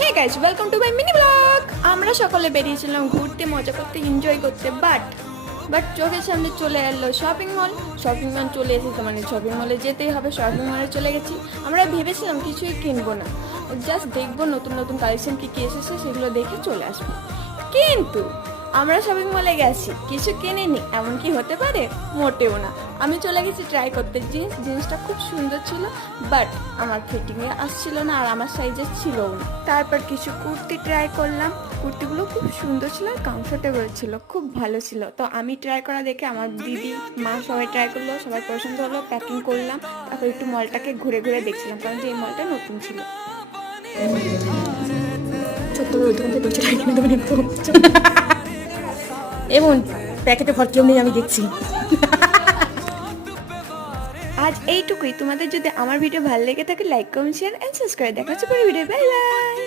Hey guys, welcome to my mini blog. আমরা সকলে বেরিয়েছিলাম ঘুরতে, মজা করতে, এনজয় করতে, বাট চোখের সামনে চলে এলো শপিং মল। শপিং মল চলে এসেছে মানে শপিং মলে যেতেই হবে। শপিং মলে চলে গেছি। আমরা ভেবেছিলাম কিছুই কিনবো না, জাস্ট দেখবো নতুন নতুন কালেকশন কী কী এসেছে সেগুলো দেখে চলে আসবো। কিন্তু আমরা শপিং মলে গেছি, কিছু কিনিনি, এমন কি হতে পারে? মোটেও না। আমি চলে গেছি ট্রাই করতে জিন্সটা খুব সুন্দর ছিল, বাট আমার ফিটিংয়ে আসছিল না আর আমার সাইজে ছিলও না। তারপর কিছু কুর্তি ট্রাই করলাম, কুর্তিগুলো খুব সুন্দর ছিল আর কমফোর্টেবল ছিল, খুব ভালো ছিল। তো আমি ট্রাই করা দেখে আমার দিদি, মা সবাই ট্রাই করলো, সবাই পছন্দ হলো, প্যাকিং করলাম। তারপর একটু মলটাকে ঘুরে ঘুরে দেখছিলাম, কারণ যে এই মলটা নতুন ছিল। এমন প্যাকেটে ভর্তি নেই, আমি দেখছি। আজ এইটুকুই। তোমাদের যদি আমার ভিডিও ভালো লেগে থাকে like, comment, share and subscribe. দেখা হচ্ছে পরে ভিডিও। Bye bye.